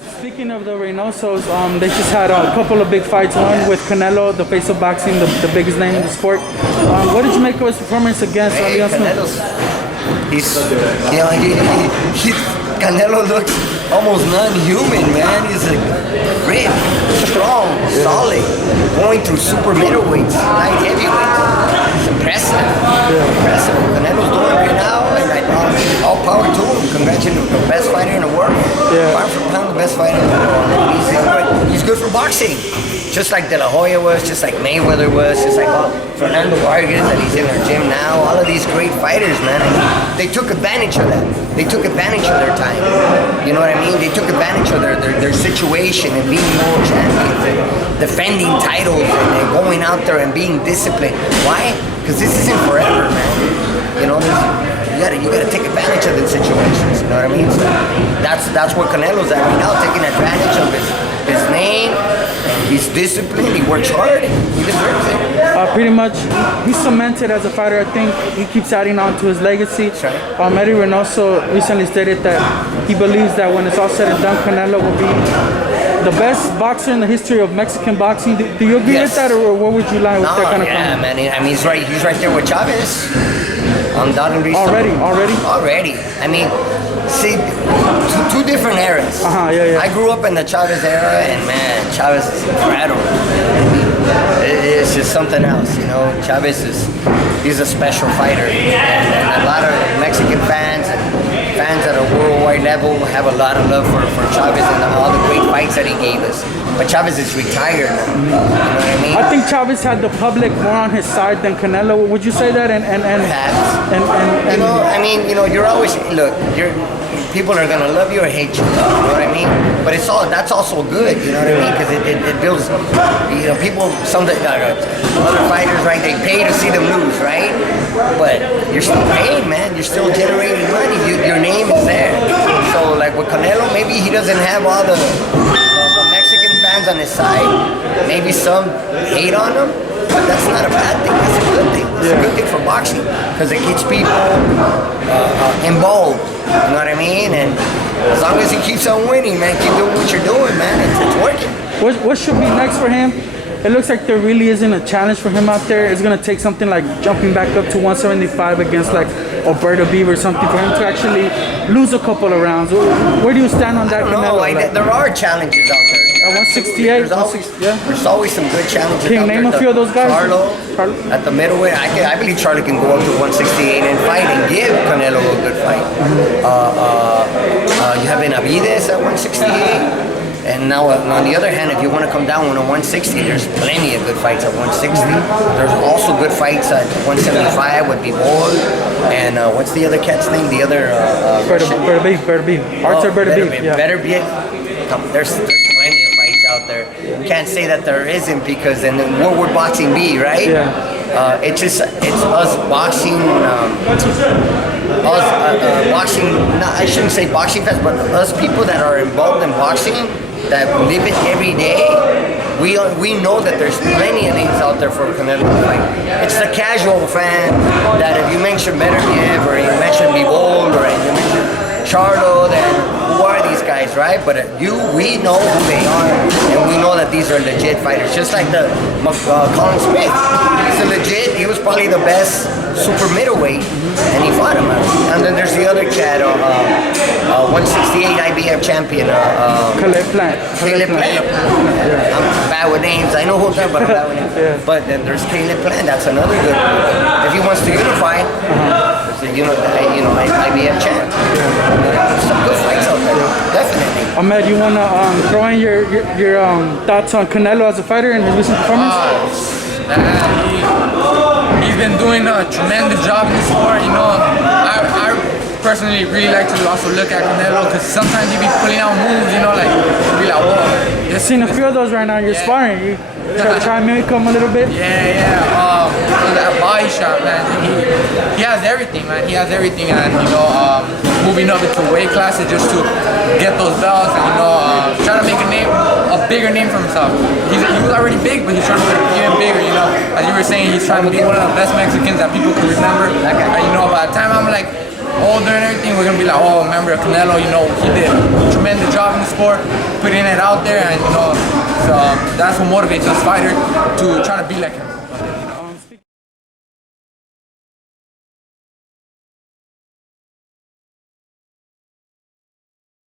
Speaking of the Reynosos, they just had a couple of big fights. One with Canelo, the face of boxing, the biggest name in the sport. What did you make of his performance against Canelo's? Canelo looks almost non-human, man. He's like ripped, strong, solid, going through super middleweights, light heavyweights. It's impressive. Impressive. Canelo's doing it right now, and all power to him. Congratulations, the best fighter in the world. Pound for pound, the best fighter in the world. He's good for boxing. Just like De La Hoya was, just like Mayweather was, just like Fernando Vargas that he's in our gym now. All of these great fighters, man. And they took advantage of that. They took advantage of their time. You know what I mean? They took advantage of their situation and being world champions and defending titles and going out there and being disciplined. Why? Because this isn't forever, man. You know, you gotta take advantage of the situations. You know what I mean? So that's what Canelo's at right now, taking advantage of his name. He's disciplined, he works hard, he deserves it. Pretty much, he's cemented as a fighter. I think he keeps adding on to his legacy. That's right. Manny Robles recently stated that he believes that when it's all said and done, Canelo will be the best boxer in the history of Mexican boxing. Do you agree with that, or what would you like with that kind of comment? Man. I mean, he's right there with Chavez. Undoubtedly. Already. I mean, see, two different eras. I grew up in the Chavez era, and man, Chavez is incredible. It's just something else, you know. Chavez he's a special fighter, and a lot of Mexican fans and fans at a worldwide level have a lot of love for Chavez and all the great fights that he gave us. But Chavez is retired now. You know what I mean? I think Chavez had the public more on his side than Canelo. Would you say that? Perhaps. You know, I mean, you know, people are gonna love you or hate you. You know what I mean? But that's also good. You know what I mean? Because it builds. You know, people sometimes other fighters, right? They pay to see them lose, right? But you're still paid, man. You're still generating money. Your name is there. So like with Canelo, maybe he doesn't have all the Mexican fans on his side. Maybe some hate on him. But that's not a bad thing. That's a good thing. It's a good thing for boxing because it keeps people involved. You know what I mean? And as long as he keeps on winning, man, keep doing what you're doing, man. It's working. What should be next for him? It looks like there really isn't a challenge for him out there. It's gonna take something like jumping back up to 175 against like Alberto Beaver or something for him to actually lose a couple of rounds. Where do you stand on that? No, there are challenges out there. 168. There's always some good challenges. Can you name a few of those guys? Charlo at the middleweight. I believe Charlo can go up to 168 and fight and give Canelo a good fight. You have Benavides at 168. And now, on the other hand, if you want to come down to 160, there's plenty of good fights at 160. There's also good fights at 175 with Bivol. And what's the other cat's name? The other Better Beef. Arthur Better Beef. There's plenty of fights out there. You can't say that there isn't because then what would boxing be, right? It's us boxing. Boxing. I shouldn't say boxing fans, but us people that are involved in boxing, that live it every day, we know that there's plenty of names out there for Canelo to fight. It's the casual fan that if you mention Beterbiev or you mention Bivol or you mention Charlo, then who are these guys, right? But we know who they are, and we know that these are legit fighters. Just like the Colin Smith, he was probably the best super middleweight, and he fought him. And then there's the other cat, 168 IBF champion, Caleb Plant. I'm bad with names. I know who I'm talking about. I'm bad with names. But then there's Caleb Plant. That's another good one. If he wants to unify, IBF champ. Some good fights out there, definitely. Ahmed, you wanna throw in your thoughts on Canelo as a fighter and his recent performance? He's been doing a tremendous job in the sport. You know, I personally really like to also look at Canelo because sometimes he be pulling out moves. You know, like be like, whoa. You've seen a few of those right now. You're sparring. You try to mimic him a little bit. That body shot, man. He has everything, man. He has everything, and moving up into weight classes just to get those belts, and try to make a bigger name for himself. He was already big, but he's trying to make it even bigger. You know, as you were saying, he's trying to be one of the best Mexicans that people can remember. And by the time I'm like older and everything, we're gonna be like, oh, remember Canelo, you know, he did a tremendous job in the sport, putting it out there, and you know, so that's what motivates us fighters to try to be like him.